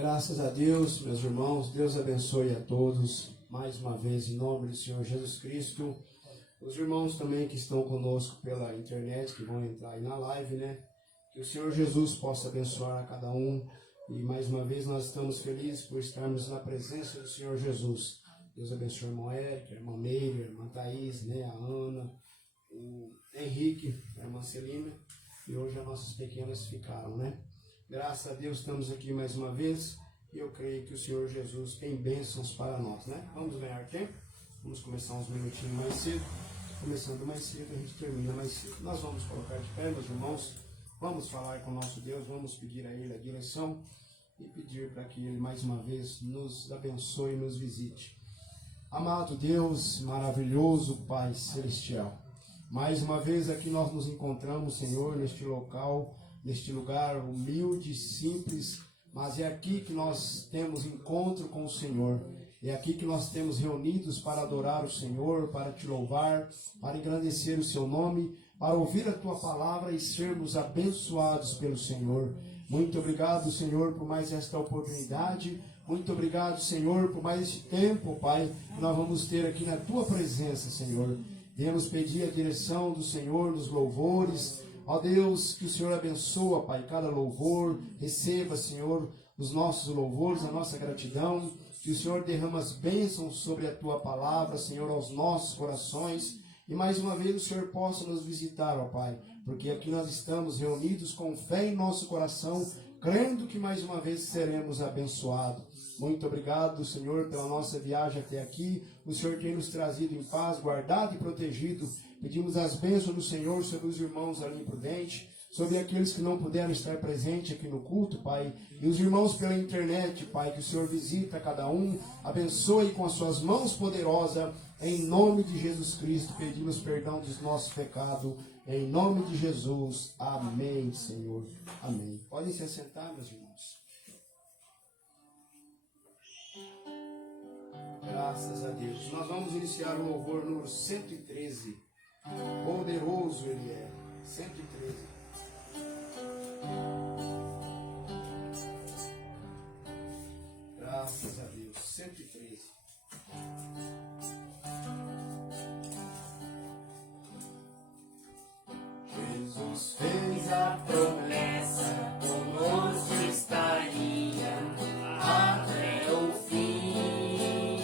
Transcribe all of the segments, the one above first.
Graças a Deus, meus irmãos, Deus abençoe a todos, mais uma vez, em nome do Senhor Jesus Cristo. Os irmãos também que estão conosco pela internet, que vão entrar aí na live, né? Que o Senhor Jesus possa abençoar a cada um. E mais uma vez nós estamos felizes por estarmos na presença do Senhor Jesus. Deus abençoe o irmão Érico, a irmã Meire, a irmã Thaís, né? A Ana, o Henrique, a irmã Celina. E hoje as nossas pequenas ficaram, né? Graças a Deus estamos aqui mais uma vez e eu creio que o Senhor Jesus tem bênçãos para nós, né? Vamos ganhar tempo, vamos começar uns minutinhos mais cedo. Começando mais cedo, a gente termina mais cedo. Nós vamos colocar de pé, meus irmãos, vamos falar com o nosso Deus, vamos pedir a Ele a direção e pedir para que Ele mais uma vez nos abençoe e nos visite. Amado Deus, maravilhoso Pai Celestial, mais uma vez aqui nós nos encontramos, Senhor, neste local, neste lugar humilde, simples, mas é aqui que nós temos encontro com o Senhor. É aqui que nós temos reunidos para adorar o Senhor, para te louvar, para engrandecer o seu nome, para ouvir a tua palavra e sermos abençoados pelo Senhor. Muito obrigado, Senhor, por mais esta oportunidade. Muito obrigado, Senhor, por mais este tempo, Pai, que nós vamos ter aqui na tua presença, Senhor. Viemos pedir a direção do Senhor nos louvores. Ó Deus, que o Senhor abençoa, Pai, cada louvor. Receba, Senhor, os nossos louvores, a nossa gratidão. Que o Senhor derrama as bênçãos sobre a tua palavra, Senhor, aos nossos corações. E mais uma vez o Senhor possa nos visitar, ó Pai, porque aqui nós estamos reunidos com fé em nosso coração, crendo que mais uma vez seremos abençoados. Muito obrigado, Senhor, pela nossa viagem até aqui. O Senhor tem nos trazido em paz, guardado e protegido. Pedimos as bênçãos do Senhor sobre os irmãos ali imprudentes, sobre aqueles que não puderam estar presentes aqui no culto, Pai. E os irmãos pela internet, Pai, que o Senhor visita cada um, abençoe com as suas mãos poderosas. Em nome de Jesus Cristo, pedimos perdão dos nossos pecados. Em nome de Jesus. Amém, Senhor. Amém. Podem se assentar, meus irmãos. Graças a Deus. Nós vamos iniciar o louvor número 113. Poderoso Ele é. 113. Graças a Deus. 113. Jesus fez a promessa, conosco estaria até o fim.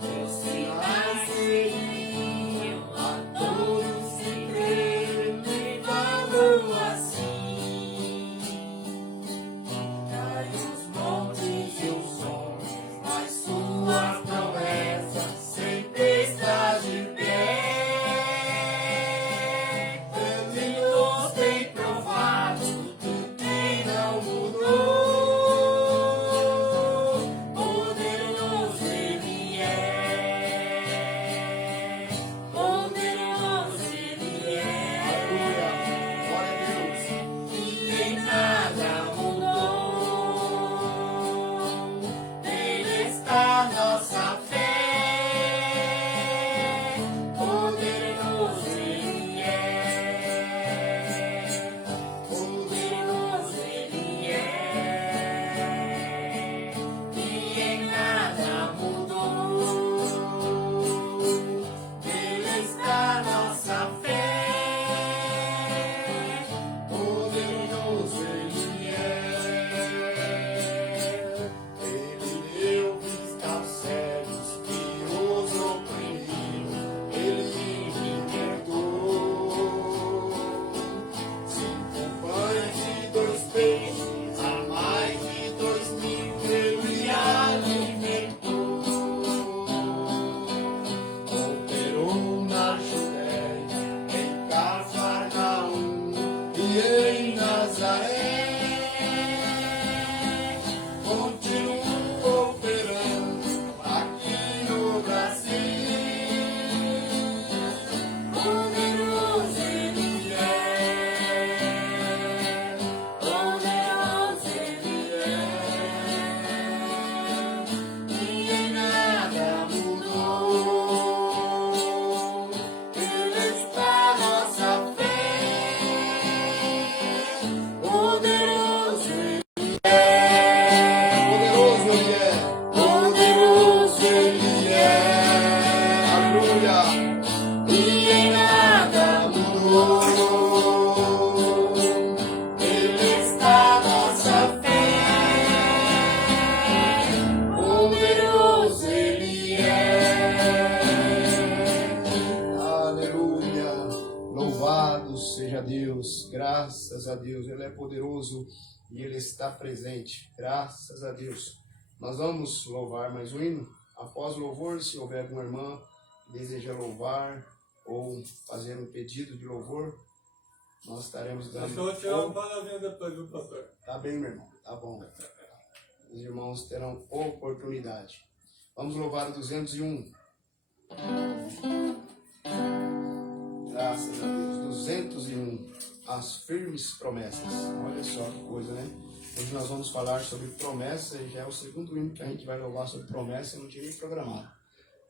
Meus sinais seriam a todos que crerem, me falam assim. Cai os montes e os homens, mas sua promessa sempre está de pé. Tem Deus, graças a Deus. Ele é poderoso e Ele está presente. Graças a Deus. Nós vamos louvar mais um hino. Após o louvor, se houver alguma irmã que deseja louvar ou fazer um pedido de louvor, nós estaremos dando... Eu vou tirar uma palavrinha depois do pastor. Tá bem, meu irmão. Tá bom. Os irmãos terão oportunidade. Vamos louvar o 201. Graças a Deus. 201. As firmes promessas. Olha só que coisa, né? Hoje nós vamos falar sobre promessa e já é o segundo hino que a gente vai louvar sobre promessa, não tinha nem programado.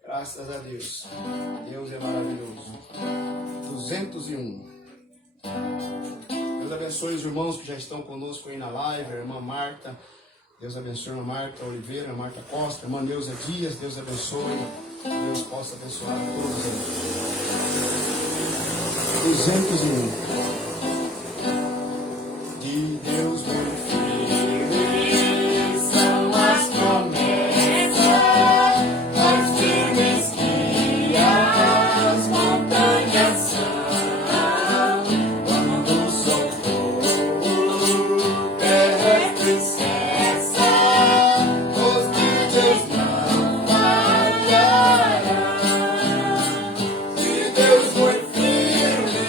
Graças a Deus. Deus é maravilhoso. 201. Deus abençoe os irmãos que já estão conosco aí na live, a irmã Marta. Deus abençoe a irmã Marta Oliveira, a Marta Costa, a irmã Neuza Dias. Deus abençoe. Deus possa abençoar todos eles. 201. De Deus muito firmes são as promessas, as firmes que as montanhas são. Quando o socorro terrestre cessa, os dias não falharão. De Deus muito firmes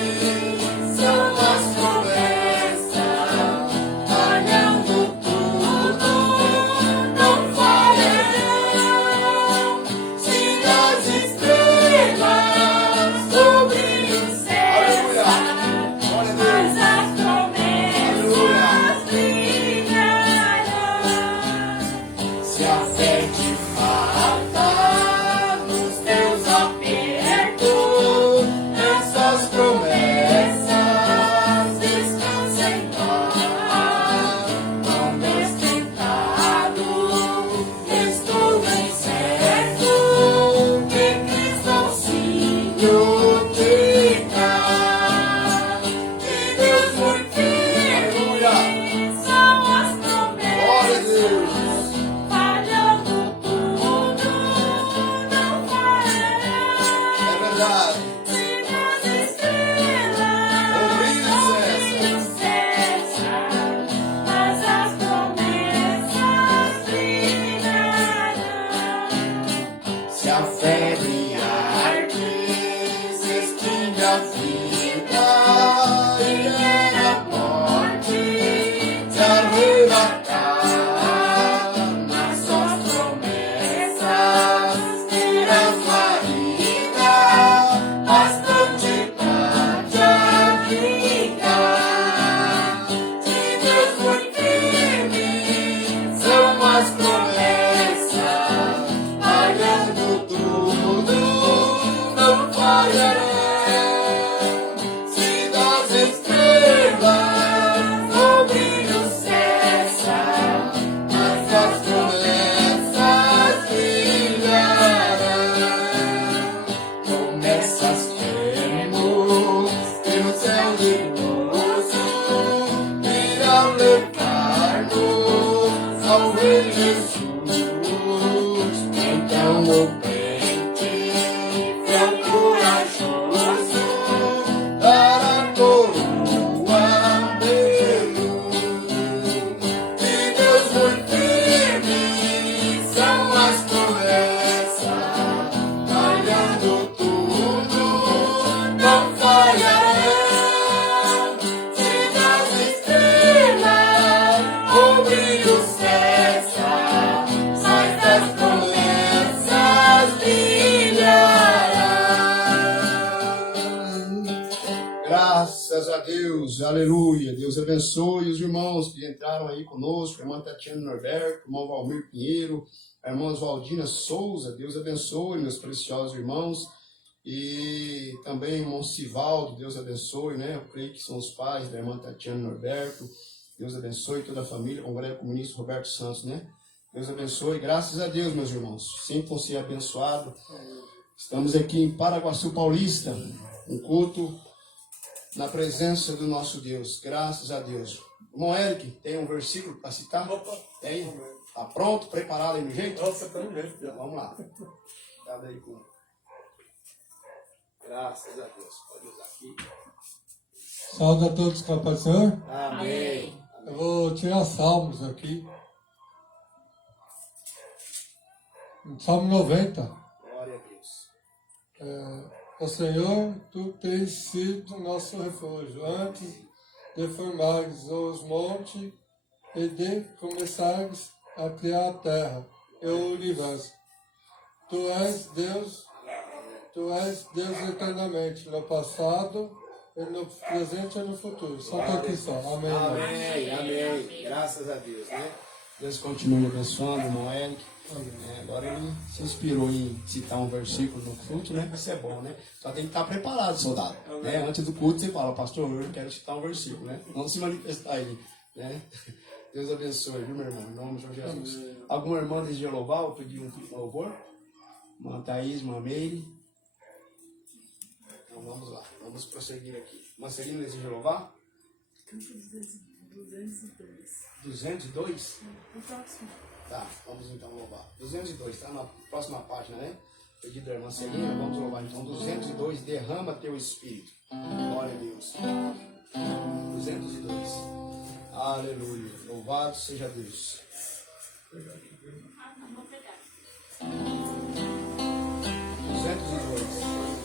são as promessas, olhando tudo, não falharão. Se das estrelas sobre o céu, mas as promessas brilharão. Se a fé te falta nos teus apertos, essas promessas descansa em nós. Quando és tentado, estou bem certo que Cristo auxílio te dá. De Deus muito firmes são as promessas, falhando tudo, não falharão. É verdade. Se das estrelas o brilho cessa, mas as promessas brilharão. Se a febre arde, se extingue a vida e vem a morte, se arrebatar, nas suas promessas terás guarida, bastante parte abrigar. De Deus muito firmes são as promessas, olhando tudo, não falharão. Se das estrelas o brilho cessa, mas as promessas brilharão. Promessas temos que no céu de gozo irão levar-nos ao Rei Jesus. Então o crente, fiel corajoso, dará coroa de luz. De Deus muito firmes são as promessas, falhando tudo, não falharão. Se das estrelas o brilho cessa, mas das promessas brilharão. Graças a Deus, aleluia. Deus abençoe os irmãos que entraram aí conosco, a irmã Tatiana Norberto, o irmão Valmir Pinheiro, a irmã Oswaldina Souza. Deus abençoe, meus preciosos irmãos. E também o irmão Sivaldo, Deus abençoe, né? Eu creio que são os pais da irmã Tatiana Norberto. Deus abençoe toda a família, congresso comunista Roberto Santos, né? Deus abençoe, graças a Deus, meus irmãos. Sintam ser abençoados. Estamos aqui em Paraguaçu Paulista, um culto na presença do nosso Deus. Graças a Deus. Irmão Eric, tem um versículo para citar? Opa. Tem? Está pronto? Preparado aí no jeito? Nossa, tá no jeito. Então, vamos lá. Cuidado aí com... Graças a Deus. Pode usar aqui. Saúde a todos com a paz do Senhor. Amém. Eu vou tirar salmos aqui. Salmo 90. Glória a Deus. Ó Senhor, Tu tens sido nosso refúgio antes de formares os montes e de começares a criar a terra e o universo. Tu és Deus eternamente, no passado, e no presente e no futuro. Só estou aqui só. Amém. Amém, amém. Graças a Deus, né? Deus continue abençoando o irmão Eric. Agora ele se inspirou em citar um versículo no culto, né? Isso é bom, né? Só tem que estar preparado, soldado. Né? Antes do culto você fala, pastor, eu quero citar um versículo, né? Não se manifestar aí, né? Deus abençoe, viu, meu irmão? Em nome de Jesus. Alguma irmã deseja louvar ou pedir um louvor? Irmã Thaís, irmã Meire. Então vamos lá, vamos prosseguir aqui. Marcelino deseja louvar? 202? O próximo. Tá, vamos então louvar. 202, está na próxima página, né? Pedido da irmã Celina, vamos louvar então. 202, derrama teu espírito. Glória a Deus. 202. Aleluia. Louvado seja Deus. 202.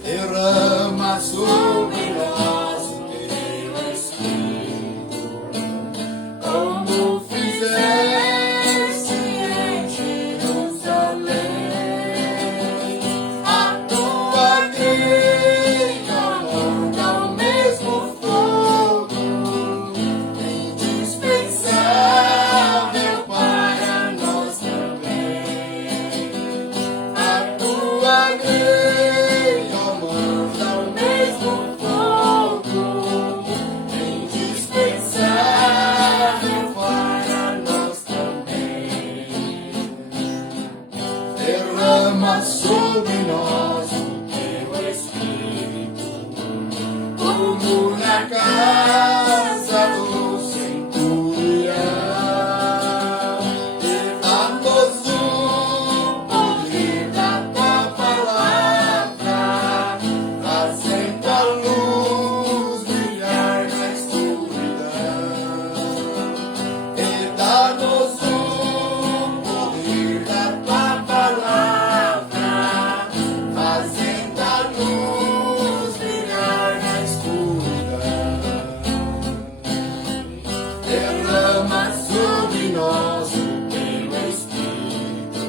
Derrama sobre nós o teu Espírito, como fizeste em Jerusalém. A tua grelha manda o mesmo fogo, indispensável para nós também. A tua grelha manda o mesmo fogo, indispensável para nós também. Derrama sobre nós o teu Espírito, como na casa do centurião. Dá-nos o poder da tua palavra, fazendo a luz brilhar na escuridão. E dá-nos o poder da tua palavra, fazendo a luz brilhar na escuridão. Derrama sobre nós o teu Espírito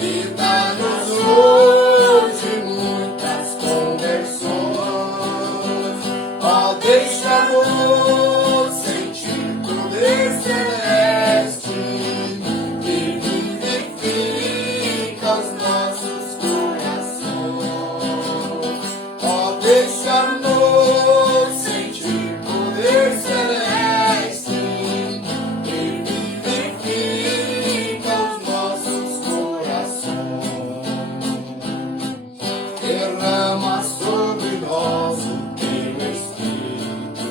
e dá-nos hoje muitas conversões. Ó, deixa-nos sentir poder celeste que vivifica os nossos corações. Ó, deixa-nos sentir poder celeste que vivifica os nossos corações. Derrama sobre nós o teu Espírito,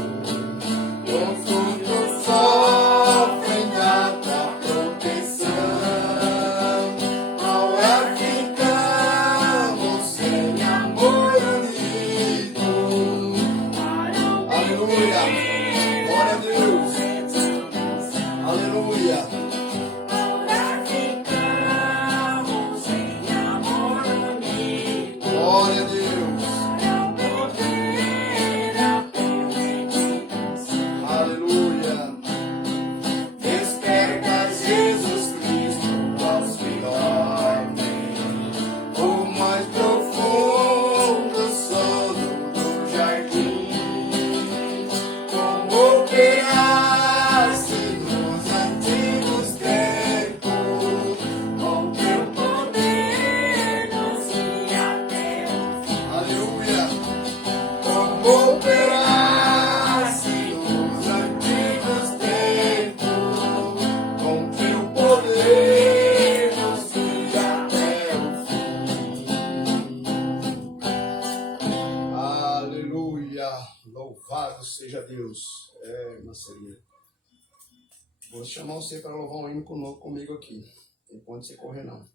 conforto sofrem da tua proteção. Ao ar ficamos sem amor unido. Aleluia, glória a Deus, aleluia. Glória a Deus. Aleluia. Desperta Jesus Cristo aos que dormem, o mais profundo sono do jardim. Como operaste nos antigos tempos, com teu poder nos guia até o fim. Aleluia. Como operaste nos antigos tempos, com teu poder nos guia até o fim. Aleluia. Louvado seja Deus. Marcelina. Vou chamar você para louvar um hino comigo aqui. Não pode você correr, não.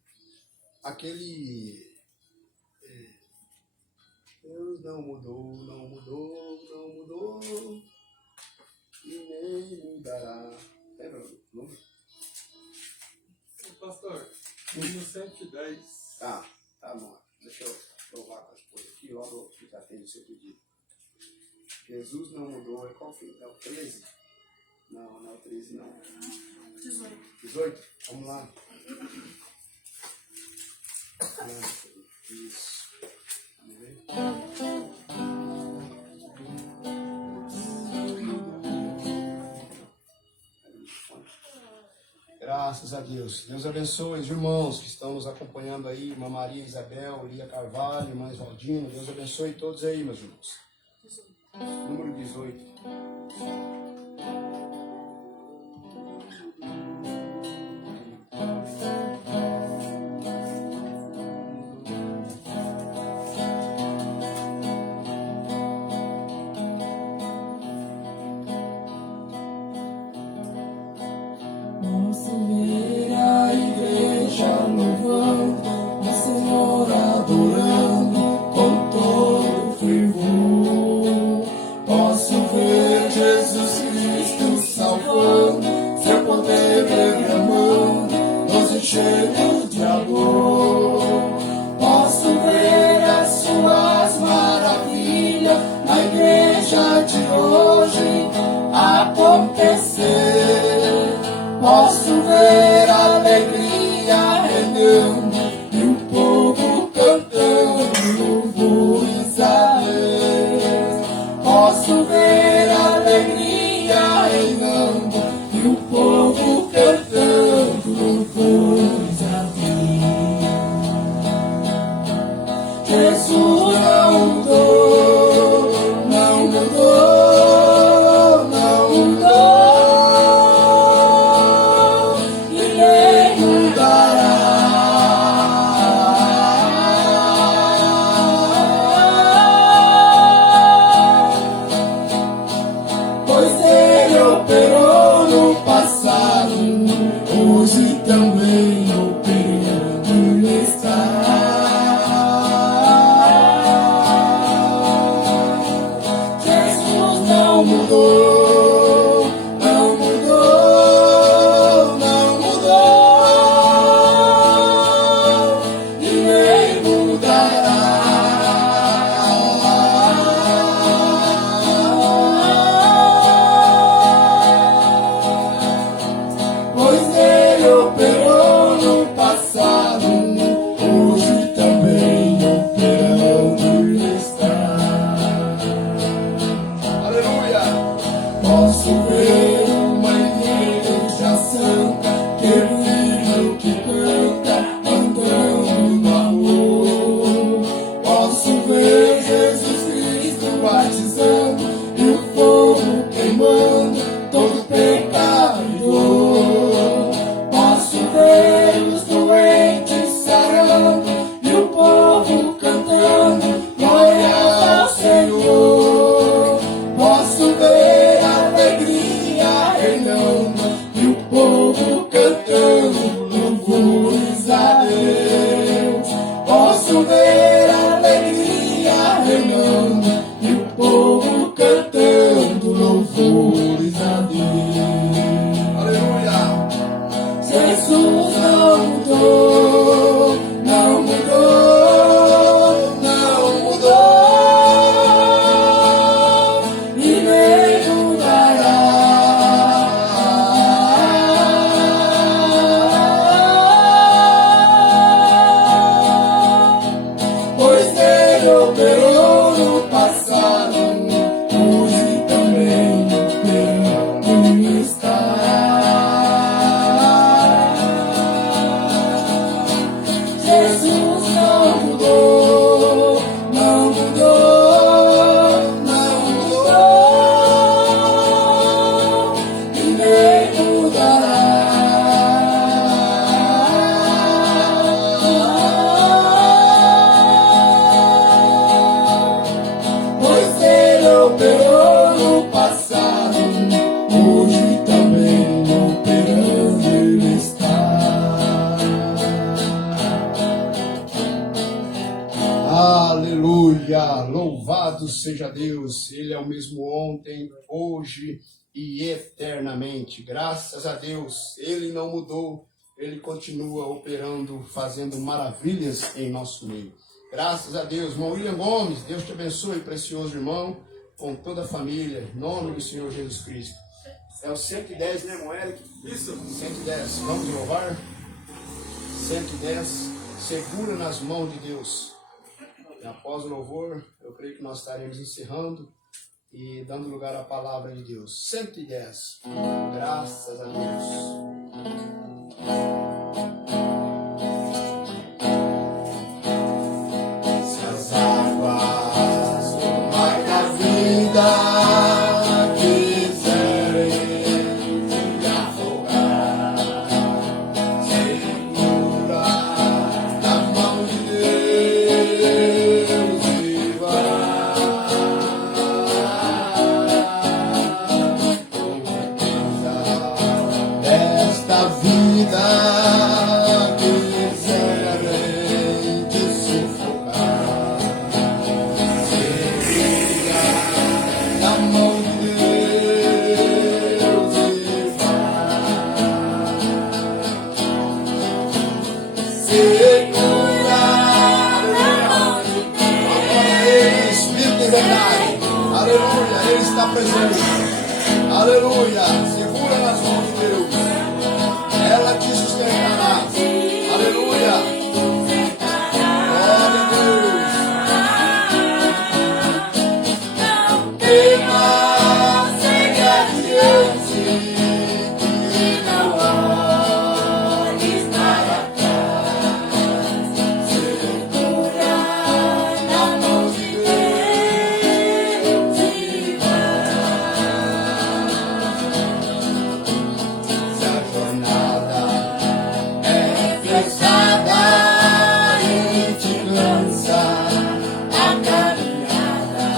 Aquele... Deus não mudou, não mudou, não mudou e nem mudará. Lembra o número? Pastor, no 110. Tá bom. Deixa eu provar com a esposa aqui, logo que já tem o seu pedido. Jesus não mudou, é qual fim? É o 13? Não é o 13 não. 18. 18? Vamos lá. Isso. Vamos ver. Graças a Deus. Deus abençoe os irmãos que estão nos acompanhando aí, irmã Maria Isabel, Lia Carvalho, irmã Isvaldina. Deus abençoe todos aí, meus irmãos. Número 18. Posso ver a igreja louvando, o Senhor adorando com todo fervor. Posso ver Jesus Cristo salvando, seu poder derramando, nos enchendo de amor. Posso ver as suas maravilhas na igreja de hoje acontecer. Posso ver a alegria reinando e o povo cantando louvores a Deus. Posso ver a alegria reinando e o povo cantando louvores a Deus. Jesus não mudou, não mudou, não mudou. Hoje também operando está. Aleluia! Louvado seja Deus! Ele é o mesmo ontem, hoje e eternamente. Graças a Deus, Ele não mudou, Ele continua operando, fazendo maravilhas em nosso meio. Graças a Deus, irmão William Gomes, Deus te abençoe, precioso irmão, com toda a família, em nome do Senhor Jesus Cristo. É o 110, né, irmão Eric? Isso. 110, vamos louvar? 110, segura nas mãos de Deus. E após o louvor, eu creio que nós estaremos encerrando e dando lugar à palavra de Deus. 110, graças a Deus. Aleluia, Ele está presente. Aleluia, segura nas mãos de Deus. Ela te sustentará. Aleluia. Glória a Deus. Não temas, segue adiante e não olhes para trás. Segura na mão de Deus e vai. Se a jornada é pesada e te cansa a caminhada,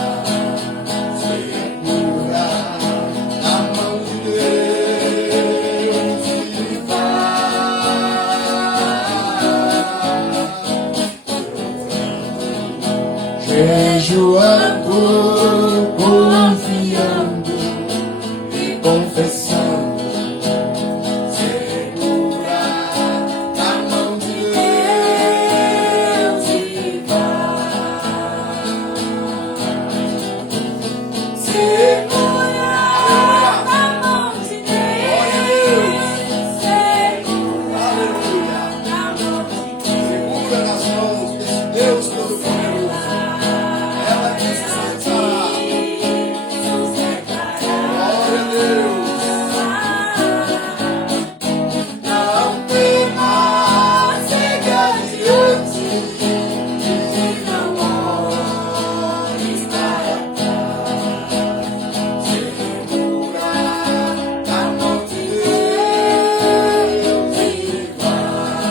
segura na mão de Deus e vai. Jejuando, confiando e confessando, segura na mão de Deus e vai. Segura na mão de Deus. Segura na mão de Deus. Segura nas mãos desse Deus Todo-Poderoso. Ela te sustentará. Glória a Deus. Não temas, segue adiante e não olhes para trás. Segura na mão de Deus e vai.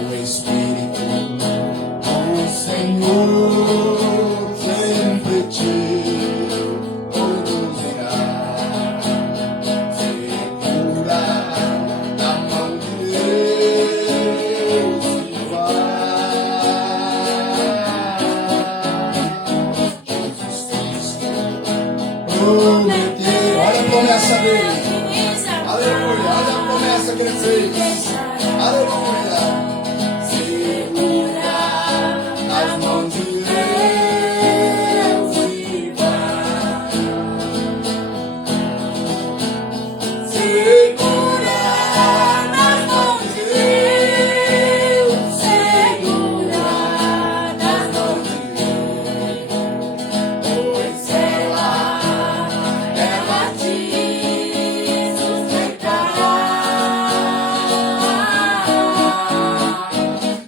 O Espírito do Senhor sempre te conduzirá. Segura na mão de Deus e vai. Jesus Cristo prometeu. Olha a promessa dele. Aleluia. Olha a promessa que ele fez. Aleluia. Segura nas mãos de Deus e vai. Segura nas mãos de Deus. Segura nas mãos de Deus. Pois ela te sustentará.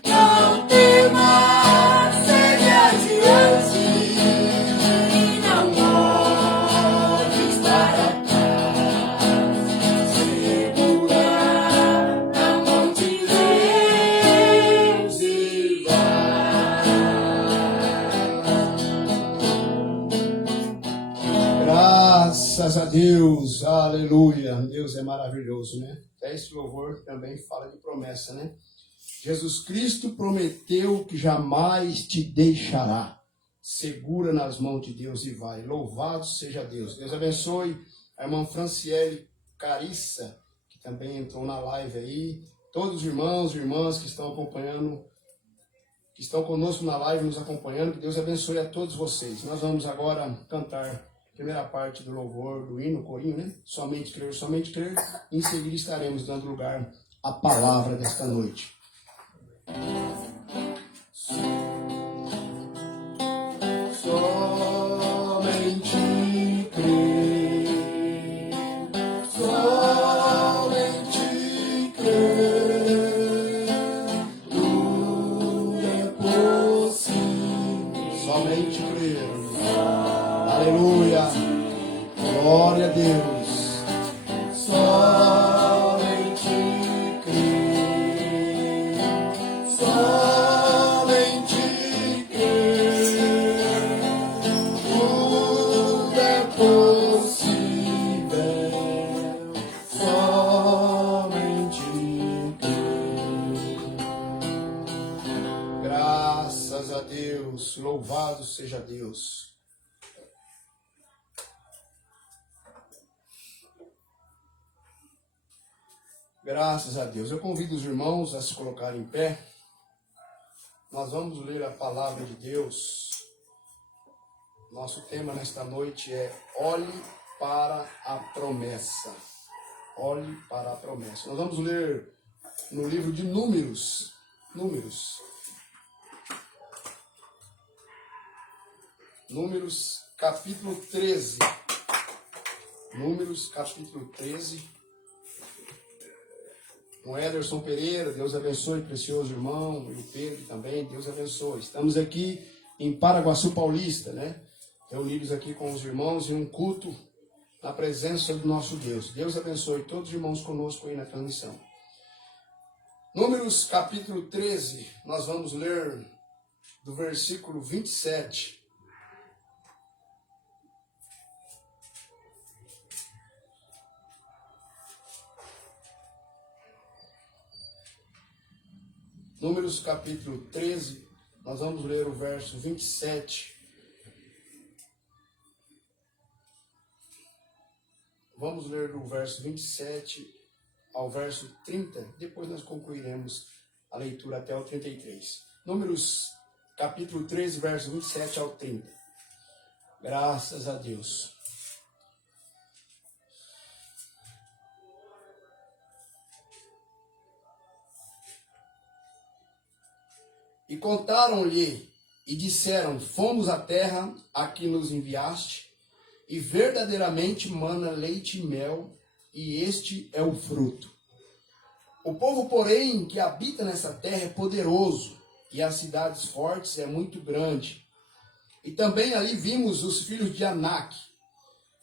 Não temas, segue adiante e não olhes para trás. Segura na mão de Deus e vai. Graças a Deus, aleluia. Deus é maravilhoso, né? Até esse louvor também fala de promessa, né? Jesus Cristo prometeu que jamais te deixará. Segura nas mãos de Deus e vai. Louvado seja Deus. Deus abençoe a irmã Franciele Carissa, que também entrou na live aí. Todos os irmãos e irmãs que estão acompanhando, que estão conosco na live, nos acompanhando. Que Deus abençoe a todos vocês. Nós vamos agora cantar a primeira parte do louvor, do hino, corinho, né? Somente crer, somente crer. Em seguida estaremos dando lugar à palavra desta noite. Somente crer, somente crer, tudo é possível. Somente crer, aleluia, glória a Deus. Somente crer, somente crer, tudo é possível. Somente crer. Graças a Deus, louvado seja Deus. Graças a Deus. Eu convido os irmãos a se colocarem em pé. Nós vamos ler a palavra de Deus. Nosso tema nesta noite é Olhe para a promessa. Olhe para a promessa. Nós vamos ler no livro de Números. Números capítulo 13. Números capítulo 13. Com Ederson Pereira, Deus abençoe, precioso irmão, e o Pedro também, Deus abençoe. Estamos aqui em Paraguaçu Paulista, né? Reunidos aqui com os irmãos em um culto na presença do nosso Deus. Deus abençoe todos os irmãos conosco aí na transmissão. Números capítulo 13, nós vamos ler do versículo 27. Números capítulo 13, nós vamos ler o verso 27. Vamos ler do verso 27 ao verso 30, depois nós concluiremos a leitura até o 33. Números capítulo 13, verso 27 ao 30. Graças a Deus. E contaram-lhe e disseram: fomos à terra a que nos enviaste, e verdadeiramente mana leite e mel, e este é o fruto. O povo, porém, que habita nessa terra é poderoso, e as cidades fortes é muito grande. E também ali vimos os filhos de Anak.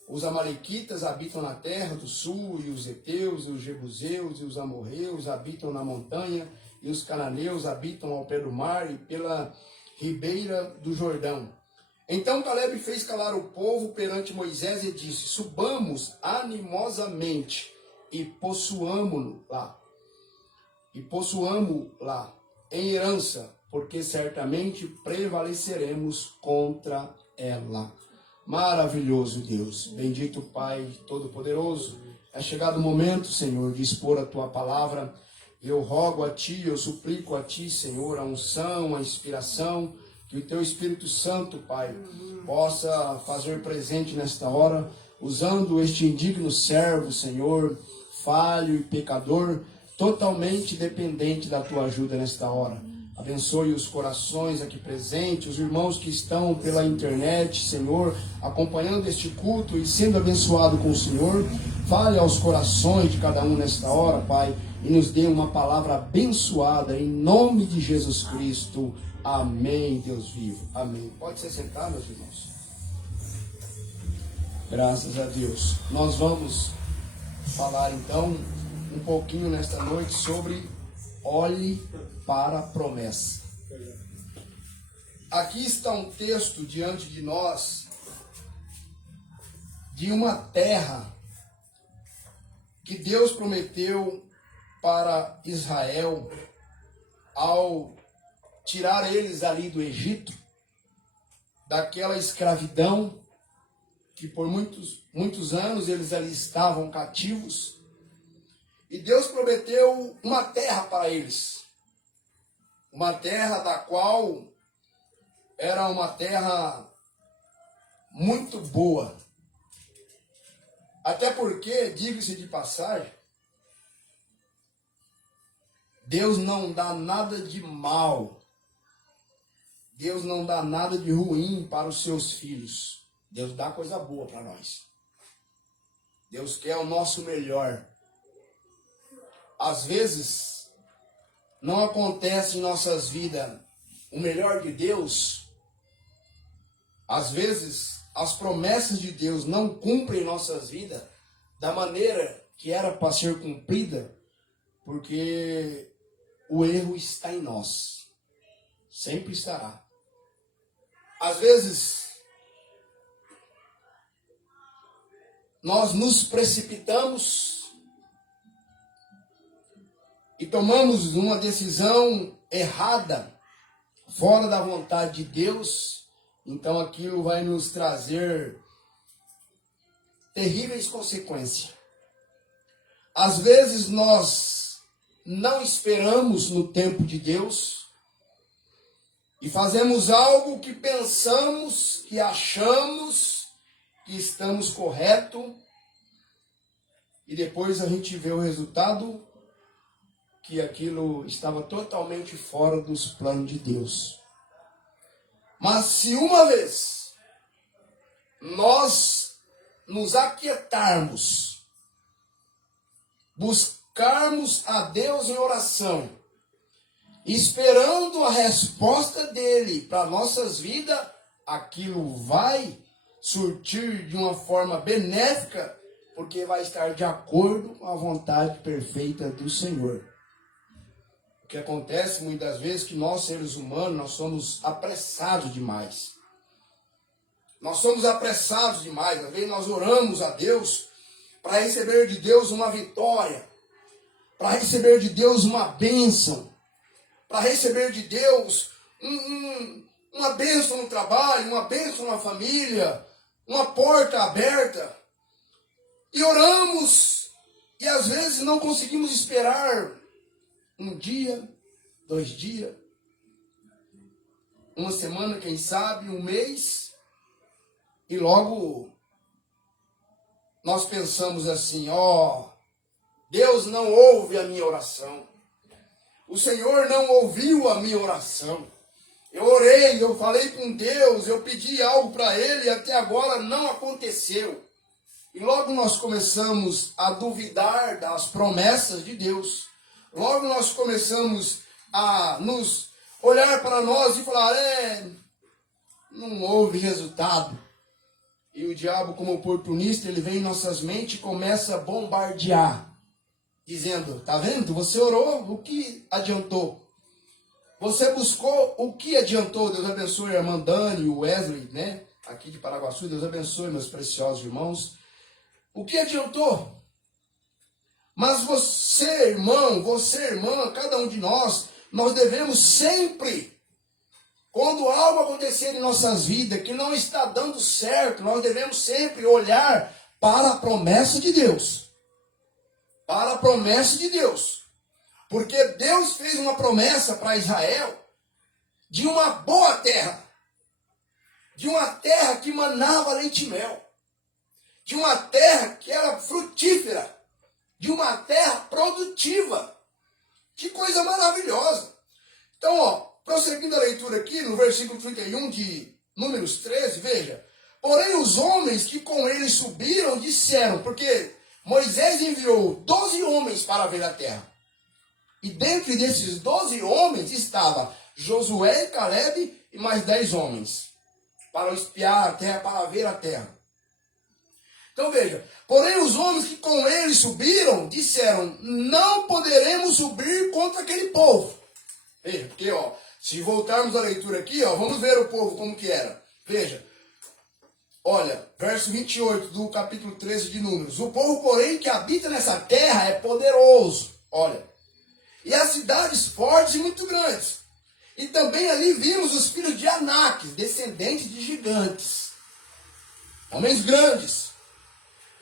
Os amalequitas habitam na terra do sul, e os heteus, e os jebuseus, e os amorreus habitam na montanha, e os cananeus habitam ao pé do mar e pela ribeira do Jordão. Então Caleb fez calar o povo perante Moisés e disse: subamos animosamente e possuamo-lo lá em herança, porque certamente prevaleceremos contra ela. Maravilhoso Deus, bendito Pai Todo-Poderoso, é chegado o momento, Senhor, de expor a Tua palavra. Eu rogo a Ti, eu suplico a Ti, Senhor, a unção, a inspiração, que o Teu Espírito Santo, Pai, possa fazer presente nesta hora, usando este indigno servo, Senhor, falho e pecador, totalmente dependente da Tua ajuda nesta hora. Abençoe os corações aqui presentes, os irmãos que estão pela internet, Senhor, acompanhando este culto e sendo abençoado com o Senhor. Fale aos corações de cada um nesta hora, Pai, e nos dê uma palavra abençoada em nome de Jesus Cristo. Amém, Deus vivo. Amém. Pode se sentar, meus irmãos. Graças a Deus. Nós vamos falar então um pouquinho nesta noite sobre olhe para a promessa. Aqui está um texto diante de nós de uma terra que Deus prometeu para Israel ao tirar eles ali do Egito, daquela escravidão, que por muitos anos eles ali estavam cativos, e Deus prometeu uma terra para eles, uma terra da qual era uma terra muito boa. Até porque, diga-se de passagem, Deus não dá nada de mal, Deus não dá nada de ruim para os seus filhos. Deus dá coisa boa para nós. Deus quer o nosso melhor. Às vezes, não acontece em nossas vidas o melhor de Deus. Às vezes, as promessas de Deus não cumprem em nossas vidas da maneira que era para ser cumprida, porque o erro está em nós. Sempre estará. Às vezes, nós nos precipitamos e tomamos uma decisão errada, fora da vontade de Deus, então aquilo vai nos trazer terríveis consequências. Às vezes nós não esperamos no tempo de Deus e fazemos algo que pensamos, que achamos que estamos correto, e depois a gente vê o resultado, que aquilo estava totalmente fora dos planos de Deus. Mas se uma vez nós nos aquietarmos, buscarmos a Deus em oração, esperando a resposta dele para nossas vidas, aquilo vai surtir de uma forma benéfica, porque vai estar de acordo com a vontade perfeita do Senhor. O que acontece muitas vezes é que nós, seres humanos, nós somos apressados demais. Nós somos apressados demais. Às vezes nós oramos a Deus para receber de Deus uma vitória, para receber de Deus uma bênção, para receber de Deus uma bênção no trabalho, uma bênção na família, uma porta aberta. E oramos, e às vezes não conseguimos esperar um dia, 2 dias, uma semana, quem sabe, um mês, e logo nós pensamos assim: Deus não ouve a minha oração, o Senhor não ouviu a minha oração. Eu orei, eu falei com Deus, eu pedi algo para Ele e até agora não aconteceu. E logo nós começamos a duvidar das promessas de Deus. Logo nós começamos a nos olhar para nós e falar: não houve resultado. E o diabo, como oportunista, ele vem em nossas mentes e começa a bombardear, dizendo: tá vendo? Você orou, o que adiantou? Você buscou, o que adiantou? Deus abençoe a irmã Dani, o Wesley, né? Aqui de Paraguaçu, Deus abençoe meus preciosos irmãos. O que adiantou? Mas você, irmão, você, irmã, cada um de nós devemos sempre, quando algo acontecer em nossas vidas que não está dando certo, nós devemos sempre olhar para a promessa de Deus. Para a promessa de Deus. Porque Deus fez uma promessa para Israel de uma boa terra. De uma terra que manava leite e mel. De uma terra que era frutífera. De uma terra produtiva. Que coisa maravilhosa. Então, prosseguindo a leitura aqui, no versículo 31 de Números 13, veja. Porém, os homens que com ele subiram disseram, porque Moisés enviou 12 homens para ver a terra. E dentre desses 12 homens estava Josué e Caleb e mais 10 homens. Para espiar a terra, para ver a terra. Então veja, porém os homens que com ele subiram, disseram: não poderemos subir contra aquele povo. Veja, porque se voltarmos à leitura aqui, vamos ver o povo como que era. Veja, olha, verso 28 do capítulo 13 de Números. O povo, porém, que habita nessa terra é poderoso. Olha, e as cidades fortes e muito grandes. E também ali vimos os filhos de Anak, descendentes de gigantes, homens grandes.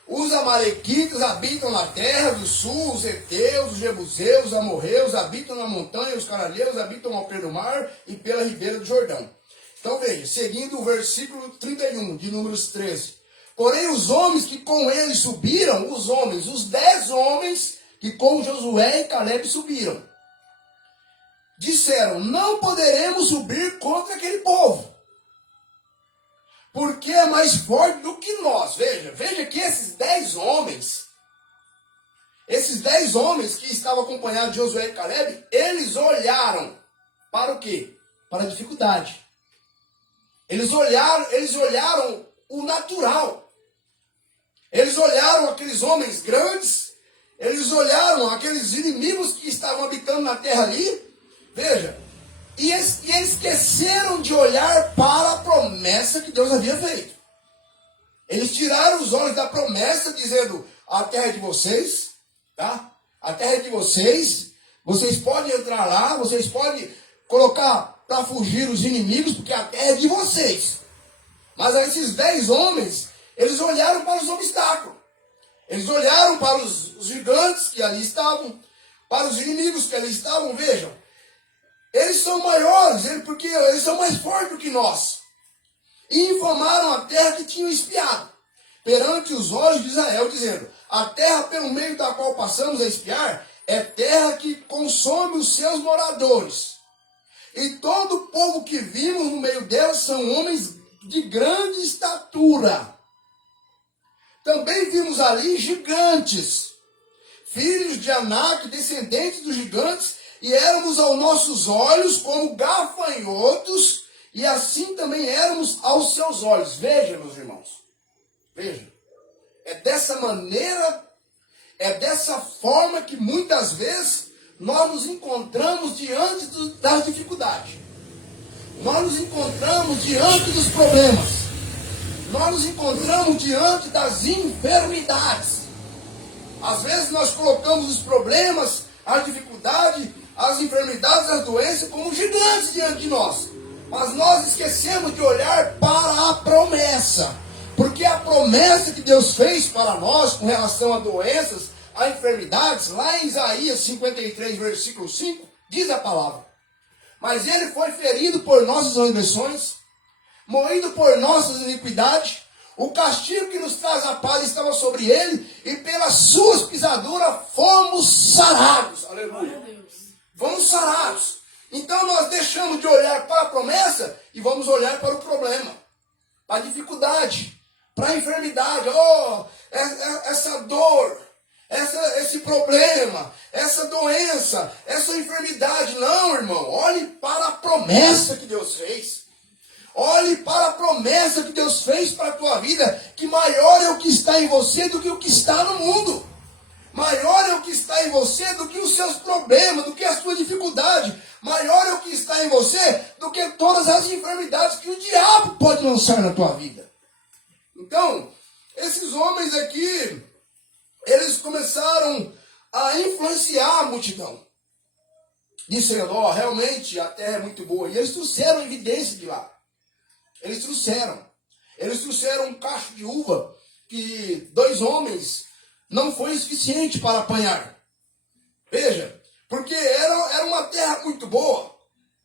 Os amalequitas habitam na terra do sul, os heteus, os jebuseus, os amorreus habitam na montanha, os cananeus habitam ao pé do mar e pela ribeira do Jordão. Então veja, seguindo o versículo 31 de Números 13. Porém os homens que com ele subiram, os 10 homens que com Josué e Caleb subiram, disseram, não poderemos subir contra aquele povo, porque é mais forte do que nós. Veja que esses 10 homens que estavam acompanhados de Josué e Caleb, eles olharam para o quê? Para a dificuldade. Eles olharam o natural. Eles olharam aqueles homens grandes, eles olharam aqueles inimigos que estavam habitando na terra ali, veja, e eles esqueceram de olhar para a promessa que Deus havia feito. Eles tiraram os olhos da promessa, dizendo, a terra é de vocês, tá? A terra é de vocês, vocês podem entrar lá, vocês podem colocar para fugir os inimigos, porque a terra é de vocês. Mas esses 10 homens, eles olharam para os obstáculos. Eles olharam para os gigantes que ali estavam, para os inimigos que ali estavam, vejam. Eles são maiores, porque eles são mais fortes do que nós. E infamaram a terra que tinham espiado, perante os olhos de Israel, dizendo, a terra pelo meio da qual passamos a espiar, é terra que consome os seus moradores. E todo o povo que vimos no meio dela são homens de grande estatura. Também vimos ali gigantes, filhos de Anak, descendentes dos gigantes, e éramos aos nossos olhos como gafanhotos, e assim também éramos aos seus olhos. Veja, meus irmãos, veja, é dessa maneira, é dessa forma que muitas vezes nós nos encontramos diante das dificuldades. Nós nos encontramos diante dos problemas. Nós nos encontramos diante das enfermidades. Às vezes nós colocamos os problemas, as dificuldades, as enfermidades, as doenças como gigantes diante de nós. Mas nós esquecemos de olhar para a promessa. Porque a promessa que Deus fez para nós com relação a doenças, a enfermidades, lá em Isaías 53, versículo 5, diz a palavra. Mas ele foi ferido por nossas transgressões, moído por nossas iniquidades, o castigo que nos traz a paz estava sobre ele, e pelas suas pisaduras fomos sarados. Aleluia. Fomos sarados. Então nós deixamos de olhar para a promessa e vamos olhar para o problema, para a dificuldade, para a enfermidade. Oh, essa dor, esse problema, essa doença, essa enfermidade. Não, irmão, olhe para a promessa que Deus fez. Olhe para a promessa que Deus fez para a tua vida, que maior é o que está em você do que o que está no mundo. Maior é o que está em você do que os seus problemas, do que a sua dificuldade. Maior é o que está em você do que todas as enfermidades que o diabo pode lançar na tua vida. Então, esses homens aqui, eles começaram a influenciar a multidão. Dizendo, ó, realmente a terra é muito boa. E eles trouxeram evidência de lá. Eles trouxeram um cacho de uva que 2 homens não foi suficiente para apanhar. Veja, porque era uma terra muito boa.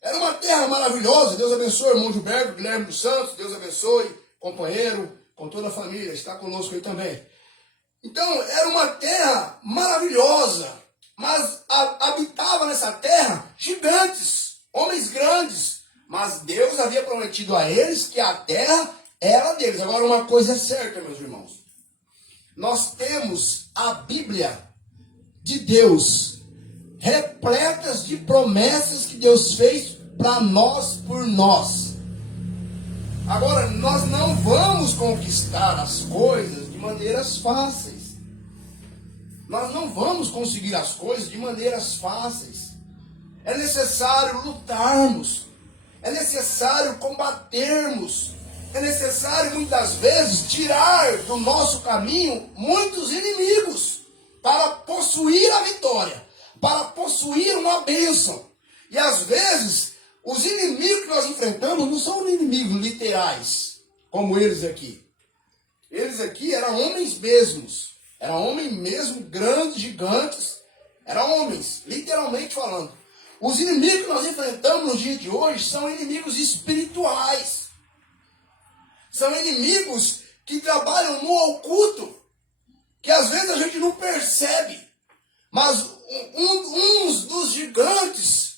Era uma terra maravilhosa. Deus abençoe o irmão Gilberto, Guilherme dos Santos. Deus abençoe, companheiro, com toda a família. Está conosco aí também. Então, era uma terra maravilhosa. Mas habitava nessa terra gigantes, homens grandes. Mas Deus havia prometido a eles que a terra era deles. Agora, uma coisa é certa, meus irmãos. Nós temos a Bíblia de Deus repletas de promessas que Deus fez para nós, por nós. Agora, nós não vamos conquistar as coisas de maneiras fáceis. Nós não vamos conseguir as coisas de maneiras fáceis. É necessário lutarmos. É necessário combatermos. É necessário, muitas vezes, tirar do nosso caminho muitos inimigos para possuir a vitória, para possuir uma bênção. E às vezes, os inimigos que nós enfrentamos não são inimigos literais, como eles aqui. Eles aqui eram homens mesmos. Eram homens mesmo, grandes, gigantes. Eram homens, literalmente falando. Os inimigos que nós enfrentamos no dia de hoje são inimigos espirituais. São inimigos que trabalham no oculto, que às vezes a gente não percebe. Mas uns dos gigantes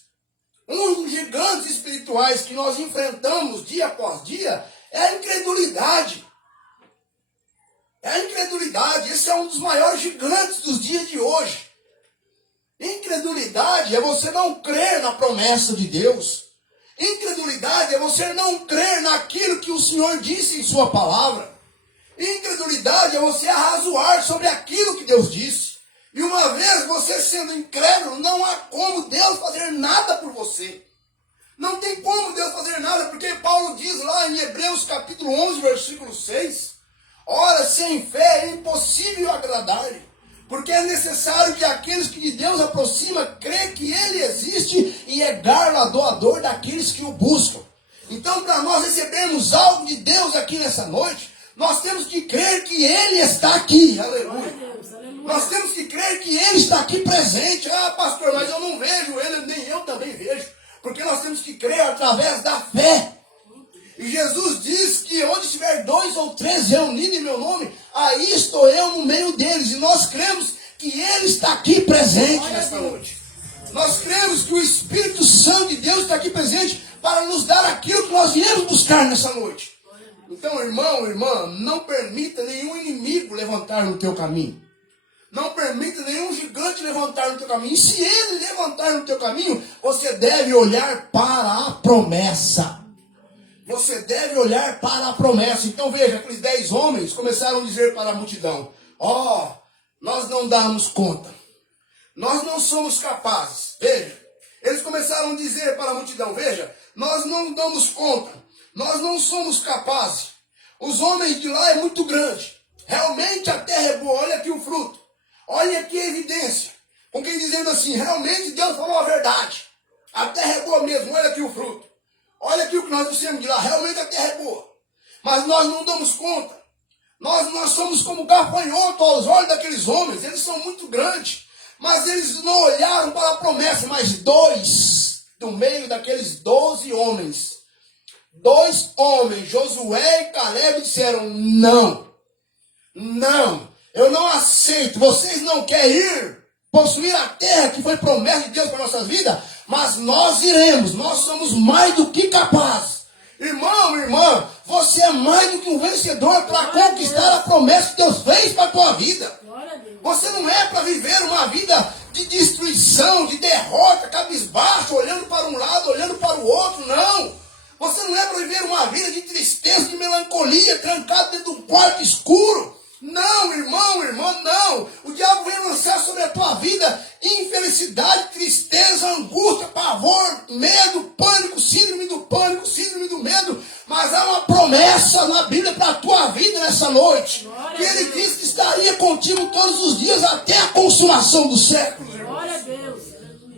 espirituais que nós enfrentamos dia após dia é a incredulidade. É a incredulidade. Esse é um dos maiores gigantes dos dias de hoje. Incredulidade é você não crer na promessa de Deus. Incredulidade é você não crer naquilo que o Senhor disse em sua palavra. Incredulidade é você arrazoar sobre aquilo que Deus disse. E uma vez você sendo incrédulo, não há como Deus fazer nada por você. Não tem como Deus fazer nada, porque Paulo diz lá em Hebreus capítulo 11, versículo 6, ora, sem fé é impossível agradar-lhe, porque é necessário que aqueles que de Deus aproximam creem que Ele existe e é galardoador daqueles que o buscam. Então, para nós recebermos algo de Deus aqui nessa noite, nós temos que crer que Ele está aqui. Aleluia. Nós temos que crer que Ele está aqui presente. Ah, pastor, mas eu não vejo Ele, nem eu também vejo. Porque nós temos que crer através da fé. E Jesus diz que onde estiver 2 ou 3 reunidos em meu nome, aí estou eu no meio deles. E nós cremos que Ele está aqui presente nesta noite. Nós cremos que o Espírito Santo de Deus está aqui presente para nos dar aquilo que nós viemos buscar nessa noite. Então, irmão, irmã, não permita nenhum inimigo levantar no teu caminho. Não permita nenhum gigante levantar no teu caminho. E se ele levantar no teu caminho, você deve olhar para a promessa. Você deve olhar para a promessa. Então veja, aqueles 10 homens começaram a dizer para a multidão, nós não damos conta. Nós não somos capazes. Veja, eles começaram a dizer para a multidão, veja, nós não damos conta. Nós não somos capazes. Os homens de lá é muito grande. Realmente a terra é boa. Olha aqui o fruto. Olha aqui a evidência. Com quem dizendo assim, realmente Deus falou a verdade. A terra é boa mesmo. Olha aqui o fruto. Olha aqui o que nós dissemos de lá. Realmente a terra é boa. Mas nós não damos conta. Nós somos como gafanhoto aos olhos daqueles homens. Eles são muito grandes. Mas eles não olharam para a promessa. Mas 2 do meio daqueles 12 homens. 2 homens, Josué e Caleb, disseram, não, eu não aceito, vocês não querem ir possuir a terra que foi promessa de Deus para a nossa vida, mas nós iremos, nós somos mais do que capazes. Irmão, irmã, você é mais do que um vencedor para conquistar a promessa que Deus fez para a tua vida. Você não é para viver uma vida de destruição, de derrota, cabisbaixo, olhando para um lado, olhando para o outro, não. Você não é para viver uma vida de tristeza, de melancolia, trancado dentro de um quarto escuro. Não, irmão, irmã, não. O diabo vem lançar sobre a tua vida infelicidade, tristeza, angústia, pavor, medo, pânico, síndrome do pânico, síndrome do medo. Mas há uma promessa na Bíblia para a tua vida nessa noite. Que Ele disse que estaria contigo todos os dias até a consumação do século. Glória a Deus.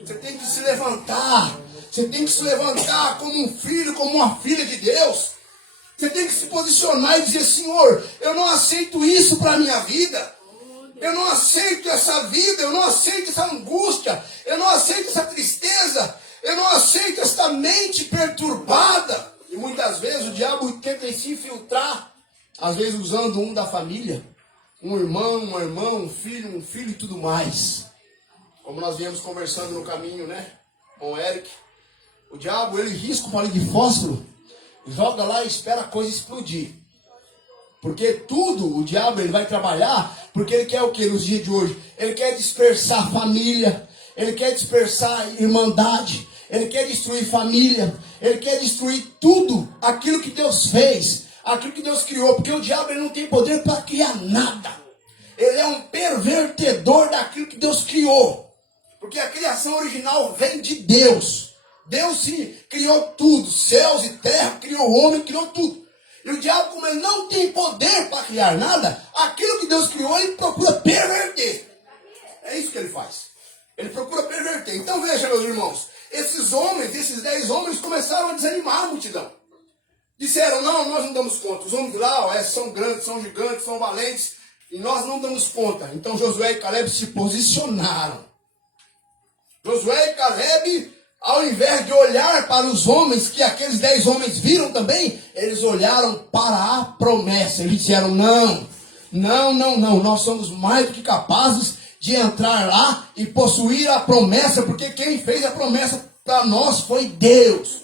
Você tem que se levantar. Você tem que se levantar como um filho, como uma filha de Deus. Você tem que se posicionar e dizer, Senhor, eu não aceito isso para a minha vida. Eu não aceito essa vida, eu não aceito essa angústia, eu não aceito essa tristeza, eu não aceito essa mente perturbada. E muitas vezes o diabo tenta se infiltrar, às vezes usando um da família, um irmão, uma irmã, um filho e tudo mais. Como nós viemos conversando no caminho, né, com o Eric. O diabo, ele risca um palito de fósforo, joga lá e espera a coisa explodir. Porque tudo, o diabo, ele vai trabalhar, porque ele quer o que nos dias de hoje? Ele quer dispersar a família, ele quer dispersar a irmandade, ele quer destruir família, ele quer destruir tudo aquilo que Deus fez, aquilo que Deus criou. Porque o diabo, ele não tem poder para criar nada. Ele é um pervertedor daquilo que Deus criou. Porque a criação original vem de Deus. Deus sim criou tudo, céus e terra, criou o homem, criou tudo. E o diabo, como ele não tem poder para criar nada, aquilo que Deus criou, ele procura perverter. É isso que ele faz. Ele procura perverter. Então veja, meus irmãos, esses homens, esses 10 homens começaram a desanimar a multidão. Disseram, não, nós não damos conta. Os homens lá são grandes, são gigantes, são valentes, e nós não damos conta. Então Josué e Caleb se posicionaram. Josué e Caleb, ao invés de olhar para os homens, que aqueles 10 homens viram também, eles olharam para a promessa. Eles disseram, não, nós somos mais do que capazes de entrar lá e possuir a promessa, porque quem fez a promessa para nós foi Deus.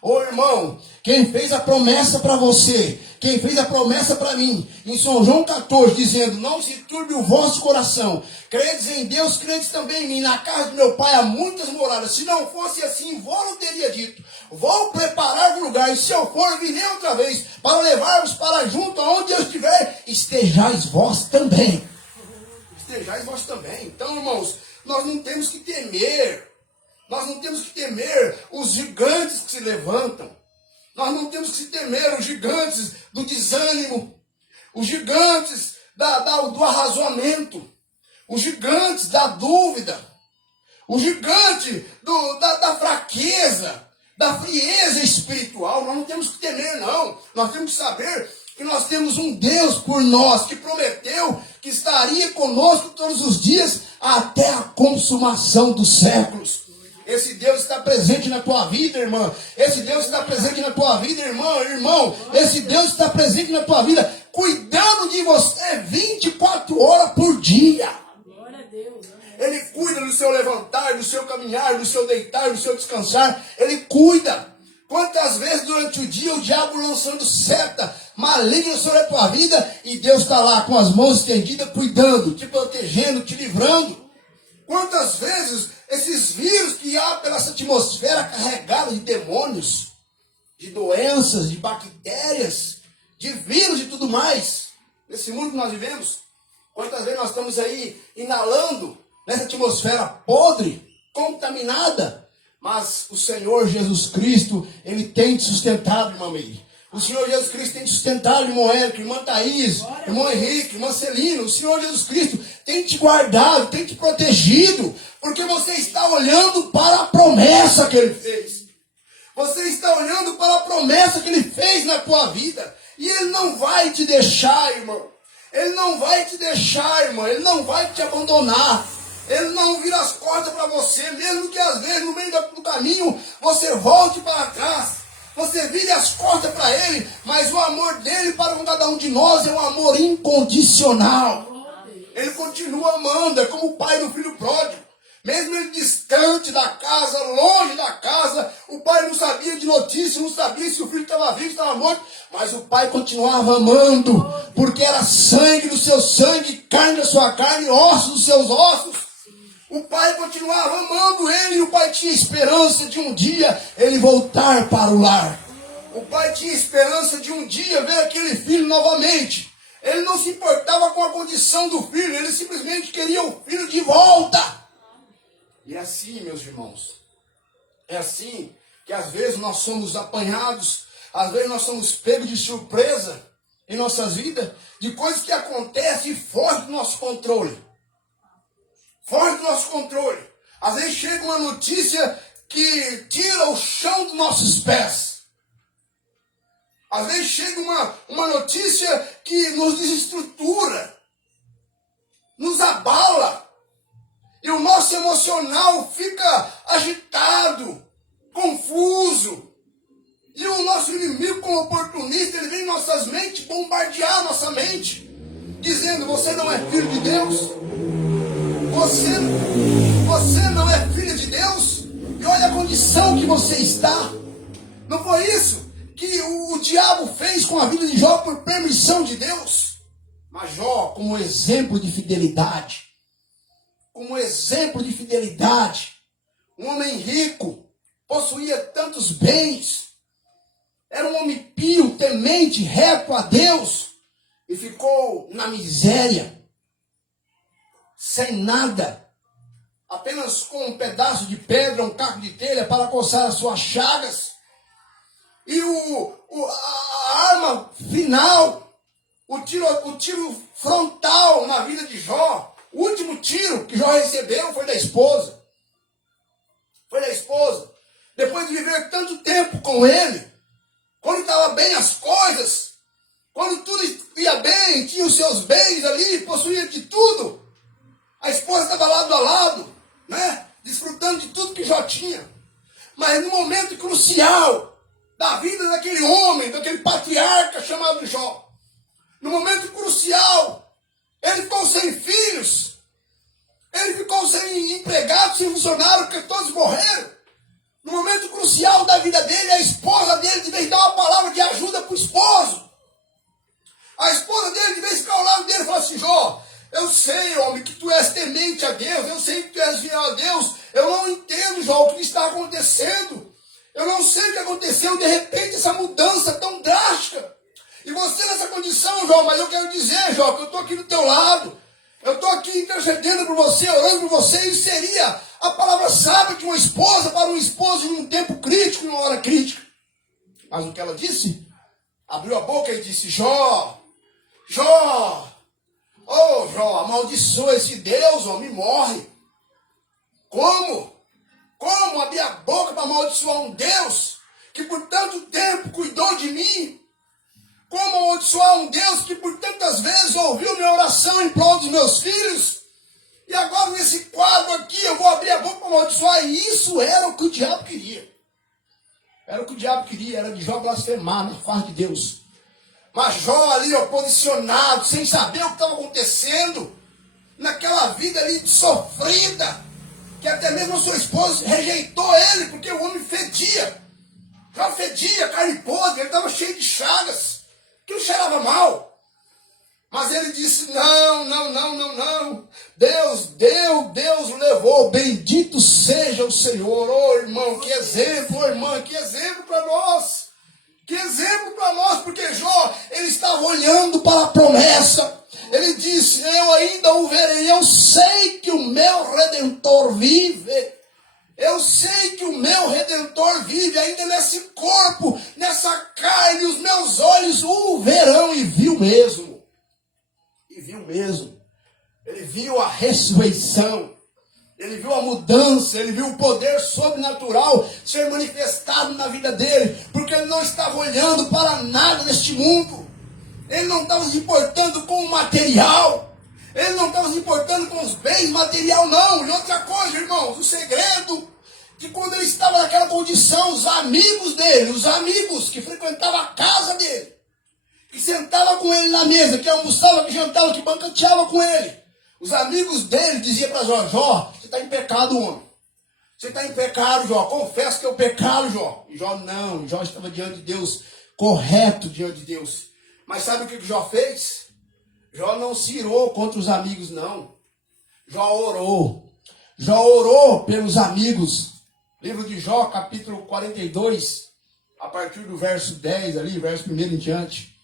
Ô irmão, quem fez a promessa para você, quem fez a promessa para mim, em São João 14, dizendo, não se turbe o vosso coração, credes em Deus, credes também em mim, na casa do meu pai há muitas moradas, se não fosse assim, vou teria dito, vou preparar um lugar, e se eu for, virei outra vez, para levar-vos para junto, aonde eu estiver, estejais vós também. Estejais vós também. Então, irmãos, nós não temos que temer. Nós não temos que temer os gigantes que se levantam. Nós não temos que temer os gigantes do desânimo. Os gigantes do arrazoamento. Os gigantes da dúvida. O gigante da fraqueza. Da frieza espiritual. Nós não temos que temer, não. Nós temos que saber que nós temos um Deus por nós, que prometeu que estaria conosco todos os dias até a consumação dos séculos. Esse Deus está presente na tua vida, irmã. Esse Deus está presente na tua vida, irmão. Esse Deus está presente na tua vida, cuidando de você 24 horas por dia. Glória a Deus. Ele cuida do seu levantar, do seu caminhar, do seu deitar, do seu descansar. Ele cuida. Quantas vezes durante o dia o diabo lançando seta maligna sobre a tua vida e Deus está lá com as mãos estendidas, cuidando, te protegendo, te livrando. Quantas vezes esses vírus que há pela essa atmosfera carregada de demônios, de doenças, de bactérias, de vírus e tudo mais, nesse mundo que nós vivemos, quantas vezes nós estamos aí inalando nessa atmosfera podre, contaminada, mas o Senhor Jesus Cristo, Ele tem te sustentado, irmã Meire. O Senhor Jesus Cristo tem te sustentado, irmão Érico, irmã Thaís, irmão Henrique, irmã Celina. O Senhor Jesus Cristo tem te guardado, tem te protegido, porque você está olhando para a promessa que Ele fez. Você está olhando para a promessa que Ele fez na tua vida. E Ele não vai te deixar, irmão. Ele não vai te deixar, irmão. Ele não vai te abandonar. Ele não vira as costas para você, mesmo que às vezes no meio do caminho você volte para trás. Você vire as costas para Ele, mas o amor dele para com cada um de nós é um amor incondicional. Ele continua amando, é como o pai do filho pródigo. Mesmo ele distante da casa, longe da casa, o pai não sabia de notícia, não sabia se o filho estava vivo, estava morto, mas o pai continuava amando, porque era sangue do seu sangue, carne da sua carne, ossos dos seus ossos. O pai continuava amando ele e o pai tinha esperança de um dia ele voltar para o lar. O pai tinha esperança de um dia ver aquele filho novamente. Ele não se importava com a condição do filho, ele simplesmente queria o filho de volta. E é assim, meus irmãos, é assim que às vezes nós somos apanhados, às vezes nós somos pegos de surpresa em nossas vidas, de coisas que acontecem e fogem do nosso controle. Foge do nosso controle. Às vezes chega uma notícia que tira o chão dos nossos pés. Às vezes chega uma notícia que nos desestrutura, nos abala. E o nosso emocional fica agitado, confuso. E o nosso inimigo, como oportunista, ele vem em nossas mentes bombardear nossa mente, dizendo, você não é filho de Deus? Você não é filho de Deus? E olha a condição que você está. Não foi isso que o diabo fez com a vida de Jó por permissão de Deus? Mas Jó, como exemplo de fidelidade, um homem rico, possuía tantos bens, era um homem pio, temente, reto a Deus, e ficou na miséria, sem nada, apenas com um pedaço de pedra, um caco de telha para coçar as suas chagas. E a arma final, o tiro frontal na vida de Jó, O último tiro que Jó recebeu foi da esposa. Foi da esposa. Depois de viver tanto tempo com ele, quando estava bem as coisas, quando tudo ia bem, tinha os seus bens ali, possuía de tudo, a esposa estava lado a lado, né? Desfrutando de tudo que Jó tinha. Mas no momento crucial da vida daquele homem, daquele patriarca chamado Jó, no momento crucial, ele ficou sem filhos, ele ficou sem empregado, sem funcionário, porque todos morreram. No momento crucial da vida dele, a esposa dele, de vez dar uma palavra de ajuda para o esposo, a esposa dele, de vez ficar ao lado dele, fala assim: Jó, eu sei, homem, que tu és temente a Deus, eu sei que tu és fiel a Deus, eu não entendo, Jó, o que está acontecendo, eu não sei o que aconteceu, de repente, essa mudança tão drástica, e você nessa condição, Jó, mas eu quero dizer, Jó, que eu estou aqui do teu lado, eu estou aqui intercedendo por você, orando por você, e seria a palavra sábia de uma esposa para um esposo em um tempo crítico, em uma hora crítica. Mas o que ela disse? Abriu a boca e disse: Jó, Jó, oh Jó, amaldiçoa esse Deus, homem, morre. Como? Como abrir a boca para amaldiçoar um Deus que por tanto tempo cuidou de mim? Como amaldiçoar um Deus que por tantas vezes ouviu minha oração em prol dos meus filhos? E agora nesse quadro aqui eu vou abrir a boca para amaldiçoar. E isso era o que o diabo queria. Era o que o diabo queria, era de Jó blasfemar na face de Deus. Mas Jó ali, ó, posicionado, sem saber o que estava acontecendo, naquela vida ali sofrida, que até mesmo a sua esposa rejeitou ele, porque o homem fedia. Já fedia, carne podre, ele estava cheio de chagas, aquilo cheirava mal. Mas ele disse: não. Deus levou, bendito seja o Senhor. Oh, irmão, que exemplo, oh, irmã, que exemplo para nós. Que exemplo para nós, porque Jó, ele estava olhando para a promessa. Ele disse: eu ainda o verei, eu sei que o meu Redentor vive. Eu sei que o meu Redentor vive ainda nesse corpo, nessa carne, os meus olhos o verão. E viu mesmo. E viu mesmo. Ele viu a ressurreição. Ele viu a mudança, ele viu o poder sobrenatural ser manifestado na vida dele, porque ele não estava olhando para nada neste mundo, ele não estava se importando com o material, ele não estava se importando com os bens material, não. E outra coisa, irmãos, o segredo, que quando ele estava naquela condição, os amigos dele, os amigos que frequentavam a casa dele, que sentavam com ele na mesa, que almoçavam, que jantavam, que banqueteavam com ele, os amigos dele diziam para Jó: Jó, você está em pecado, homem. Você está em pecado, Jó. Confessa que é o pecado, Jó. E Jó não. Jó estava diante de Deus, correto diante de Deus. Mas sabe o que Jó fez? Jó não se irou contra os amigos, não. Jó orou. Jó orou pelos amigos. Livro de Jó, capítulo 42, a partir do verso 10 ali, verso 1 em diante.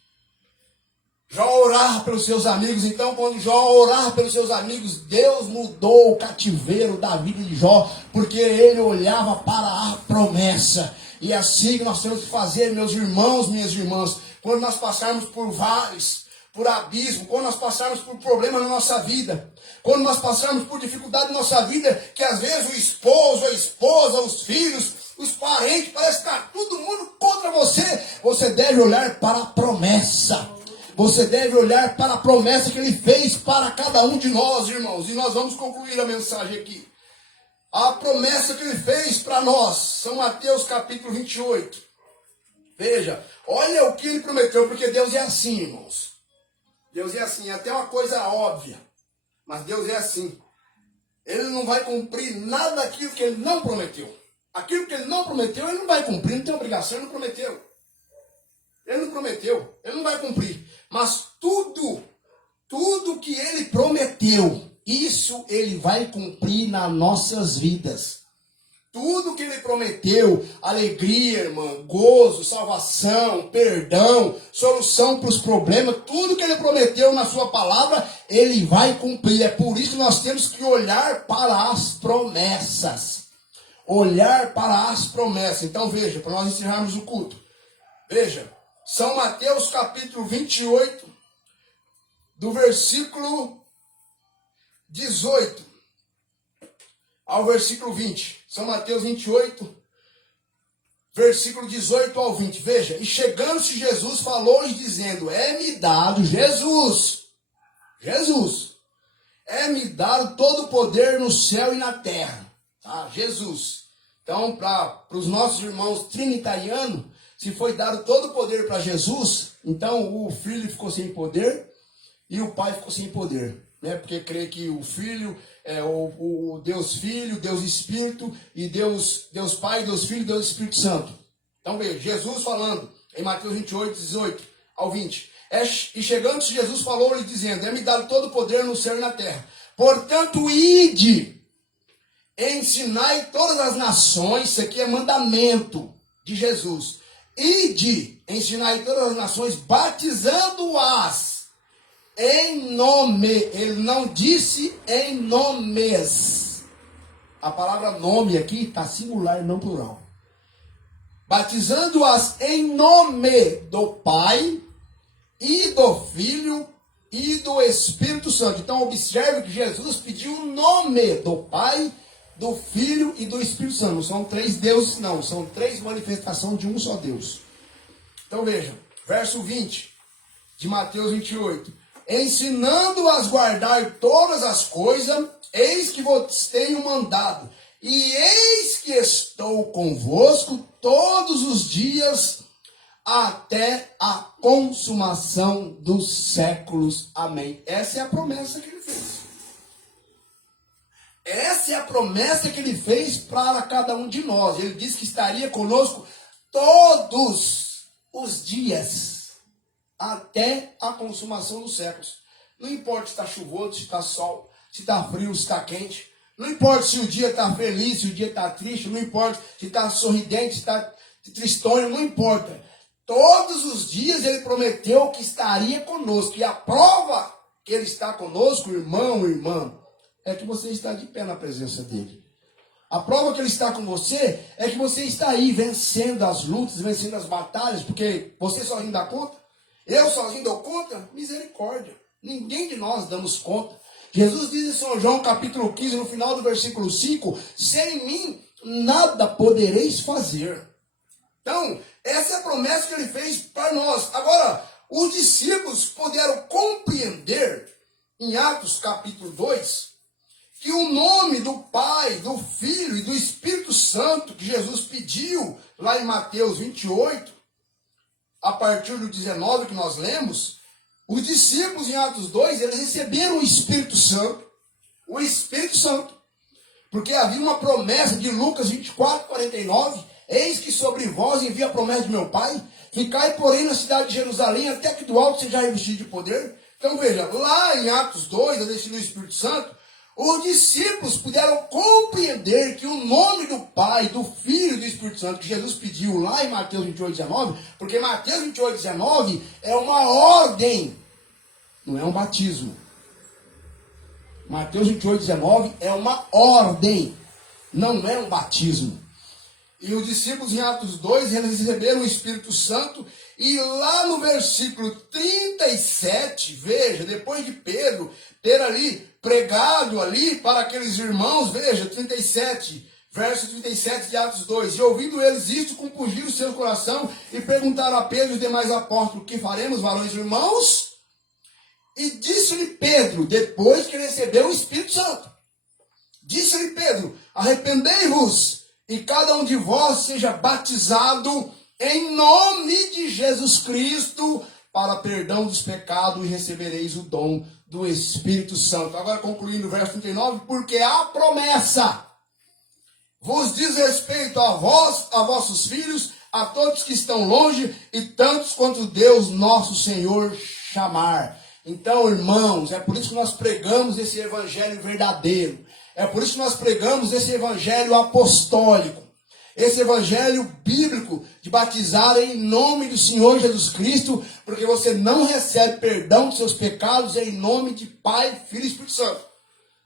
Jó orar pelos seus amigos. Então, quando Jó orar pelos seus amigos, Deus mudou o cativeiro da vida de Jó, porque ele olhava para a promessa. E é assim que nós temos que fazer, meus irmãos, minhas irmãs, quando nós passarmos por vales, por abismo, quando nós passarmos por problemas na nossa vida, quando nós passarmos por dificuldade na nossa vida, que às vezes o esposo, a esposa, os filhos, os parentes, parece que está todo mundo contra você, você deve olhar para a promessa. Você deve olhar para a promessa que ele fez para cada um de nós, irmãos. E nós vamos concluir a mensagem aqui. A promessa que ele fez para nós. São Mateus capítulo 28. Veja, olha o que ele prometeu, porque Deus é assim, irmãos. Deus é assim, é até uma coisa óbvia. Mas Deus é assim. Ele não vai cumprir nada daquilo que ele não prometeu. Aquilo que ele não prometeu, ele não vai cumprir, não tem obrigação, ele não prometeu. Ele não prometeu, ele não vai cumprir. Mas tudo que ele prometeu, isso ele vai cumprir nas nossas vidas. Tudo que ele prometeu, alegria, irmã, gozo, salvação, perdão, solução para os problemas, tudo que ele prometeu na sua palavra, ele vai cumprir. É por isso que nós temos que olhar para as promessas. Olhar para as promessas. Então veja, para nós encerrarmos o culto. Veja. São Mateus capítulo 28, do versículo 18 ao versículo 20. São Mateus 28, versículo 18 ao 20. Veja, e chegando-se Jesus, falou-lhes dizendo, é-me dado, Jesus, é-me dado todo o poder no céu e na terra. Tá? Jesus. Então, para os nossos irmãos trinitarianos, se foi dado todo o poder para Jesus, então o Filho ficou sem poder e o Pai ficou sem poder. Né? Porque crê que o Filho é o Deus Filho, Deus Espírito, e Deus Pai, Deus Filho, Deus Espírito Santo. Então veja, Jesus falando em Mateus 28, 18 ao 20. E chegando-se Jesus falou-lhe dizendo, é-me dado todo o poder no céu e na terra. Portanto, ide, ensinai todas as nações, isso aqui é mandamento de Jesus. Ide, ensinai todas as nações, batizando-as em nome, ele não disse em nomes. A palavra nome aqui está singular, não plural. Batizando-as em nome do Pai, e do Filho, e do Espírito Santo. Então observe que Jesus pediu o nome do Pai, do Filho e do Espírito Santo. Não são três deuses, não. São três manifestações de um só Deus. Então veja, verso 20 de Mateus 28. Ensinando-as guardar todas as coisas, eis que vos tenho mandado, e eis que estou convosco todos os dias, até a consumação dos séculos. Amém. Essa é a promessa que ele fez. Essa é a promessa que ele fez para cada um de nós. Ele disse que estaria conosco todos os dias, até a consumação dos séculos. Não importa se está chuvoso, se está sol, se está frio, se está quente. Não importa se o dia está feliz, se o dia está triste. Não importa se está sorridente, se está tristonho. Não importa. Todos os dias ele prometeu que estaria conosco. E a prova que ele está conosco, irmão, irmã, é que você está de pé na presença dele. A prova que ele está com você é que você está aí vencendo as lutas, vencendo as batalhas, porque você sozinho dá conta. Eu sozinho dou conta? Misericórdia. Ninguém de nós damos conta. Jesus diz em São João capítulo 15, no final do versículo 5, sem mim nada podereis fazer. Então, essa é a promessa que ele fez para nós. Agora, os discípulos puderam compreender, em Atos capítulo 2, que o nome do Pai, do Filho e do Espírito Santo que Jesus pediu lá em Mateus 28, a partir do 19 que nós lemos, os discípulos em Atos 2, eles receberam o Espírito Santo. O Espírito Santo. Porque havia uma promessa de Lucas 24, 49. Eis que sobre vós envia a promessa de meu Pai. Ficai, porém, na cidade de Jerusalém, até que do alto seja revestido de poder. Então veja, lá em Atos 2, a descida do Espírito Santo, os discípulos puderam compreender que o nome do Pai, do Filho e do Espírito Santo que Jesus pediu lá em Mateus 28, 19, porque Mateus 28, 19 é uma ordem, não é um batismo. Mateus 28, 19 é uma ordem, não é um batismo. E os discípulos em Atos 2, eles receberam o Espírito Santo, e lá no versículo 37, veja, depois de Pedro ter ali pregado ali para aqueles irmãos, veja, 37, verso 37 de Atos 2, e ouvindo eles isto, compungiram o seu coração, e perguntaram a Pedro e os demais apóstolos, que faremos, varões e irmãos? E disse-lhe Pedro, depois que recebeu o Espírito Santo, disse-lhe Pedro, arrependei-vos, e cada um de vós seja batizado em nome de Jesus Cristo, para perdão dos pecados, e recebereis o dom do Espírito Santo. Agora concluindo o verso 39, porque a promessa vos diz respeito a vós, a vossos filhos, a todos que estão longe, e tantos quanto Deus nosso Senhor chamar. Então, irmãos, é por isso que nós pregamos esse evangelho verdadeiro. É por isso que nós pregamos esse evangelho apostólico. Esse evangelho bíblico de batizar em nome do Senhor Jesus Cristo, porque você não recebe perdão dos seus pecados em nome de Pai, Filho e Espírito Santo.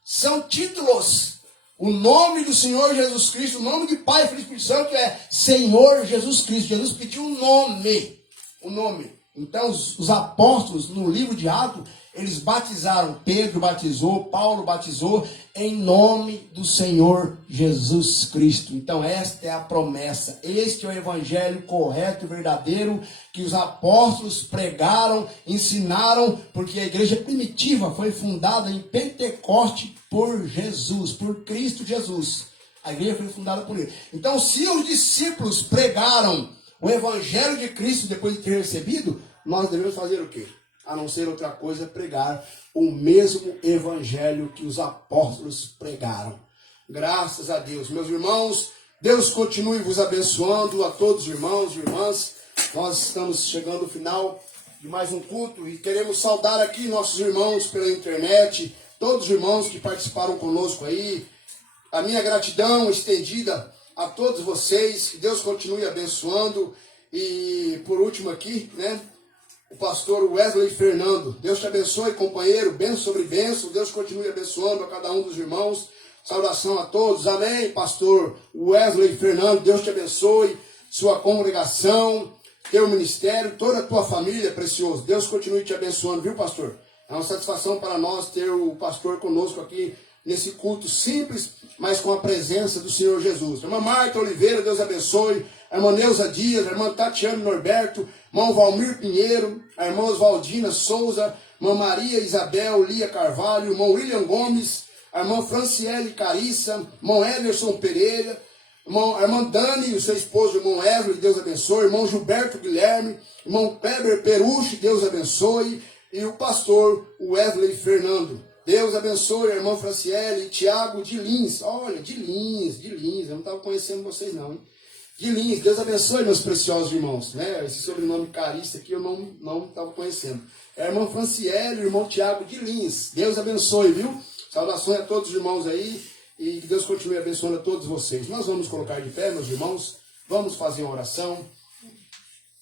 São títulos. O nome do Senhor Jesus Cristo, o nome de Pai, Filho e Espírito Santo é Senhor Jesus Cristo. Jesus pediu o nome. Então os apóstolos no livro de Atos, eles batizaram, Pedro batizou, Paulo batizou, em nome do Senhor Jesus Cristo. Então esta é a promessa, este é o evangelho correto e verdadeiro que os apóstolos pregaram, ensinaram, porque a igreja primitiva foi fundada em Pentecoste por Jesus, por Cristo Jesus. A igreja foi fundada por ele. Então, se os discípulos pregaram o evangelho de Cristo depois de ter recebido, nós devemos fazer o quê? A não ser outra coisa, pregar o mesmo evangelho que os apóstolos pregaram. Graças a Deus. Meus irmãos, Deus continue vos abençoando, a todos os irmãos e irmãs. Nós estamos chegando ao final de mais um culto e queremos saudar aqui nossos irmãos pela internet, todos os irmãos que participaram conosco aí. A minha gratidão estendida a todos vocês, que Deus continue abençoando. E por último aqui, né, o pastor Wesley Fernando. Deus te abençoe, companheiro, bênção sobre bênção. Deus continue abençoando a cada um dos irmãos. Saudação a todos. Amém, pastor Wesley Fernando. Deus te abençoe, sua congregação, teu ministério, toda a tua família, precioso. Deus continue te abençoando, viu, pastor? É uma satisfação para nós ter o pastor conosco aqui nesse culto simples, mas com a presença do Senhor Jesus. Irmã Marta Oliveira, Deus abençoe. A irmã Neuza Dias, a irmã Tatiana Norberto, irmão Valmir Pinheiro, a irmã Oswaldina Souza, irmã Maria Isabel Lia Carvalho, irmão William Gomes, a irmã Franciele Carissa, irmão Ederson Pereira, a irmã Dani e o seu esposo, irmão Wesley, Deus abençoe, irmão Gilberto Guilherme, irmão Kleber Perucci, Deus abençoe, e o pastor Wesley Fernando. Deus abençoe a irmã Franciele e Tiago de Lins. Olha, de Lins, eu não estava conhecendo vocês não, hein? De Lins, Deus abençoe, meus preciosos irmãos, né? Esse sobrenome carista aqui eu não estava conhecendo. É a irmã Franciele e o irmão Tiago de Lins. Deus abençoe, viu? Saudações a todos os irmãos aí e que Deus continue abençoando a todos vocês. Nós vamos colocar de pé, meus irmãos, vamos fazer uma oração.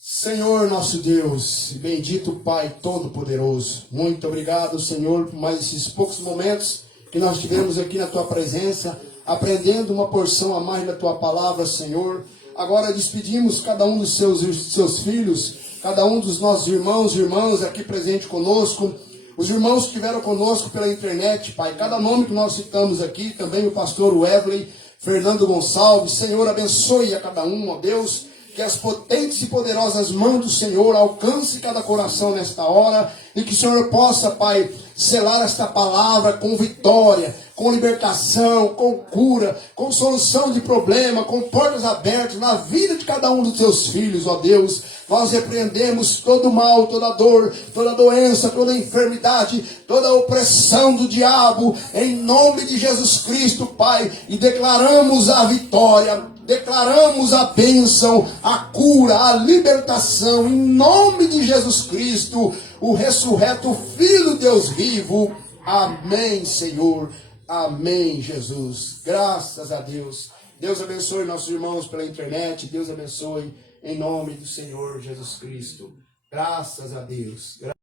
Senhor nosso Deus, bendito Pai Todo-Poderoso, muito obrigado, Senhor, por mais esses poucos momentos que nós tivemos aqui na Tua presença, aprendendo uma porção a mais da Tua palavra, Senhor. Agora despedimos cada um dos seus filhos, cada um dos nossos irmãos e irmãs aqui presente conosco, os irmãos que estiveram conosco pela internet, Pai, cada nome que nós citamos aqui, também o pastor Wesley Fernando Gonçalves, Senhor, abençoe a cada um, ó Deus, que as potentes e poderosas mãos do Senhor alcance cada coração nesta hora e que o Senhor possa, Pai, selar esta palavra com vitória, com libertação, com cura, com solução de problema, com portas abertas na vida de cada um dos teus filhos, ó Deus. Nós repreendemos todo mal, toda dor, toda doença, toda enfermidade, toda opressão do diabo, em nome de Jesus Cristo, Pai, e declaramos a vitória. Declaramos a bênção, a cura, a libertação, em nome de Jesus Cristo, o ressurreto Filho de Deus vivo. Amém, Senhor. Amém, Jesus. Graças a Deus. Deus abençoe nossos irmãos pela internet. Deus abençoe em nome do Senhor Jesus Cristo. Graças a Deus.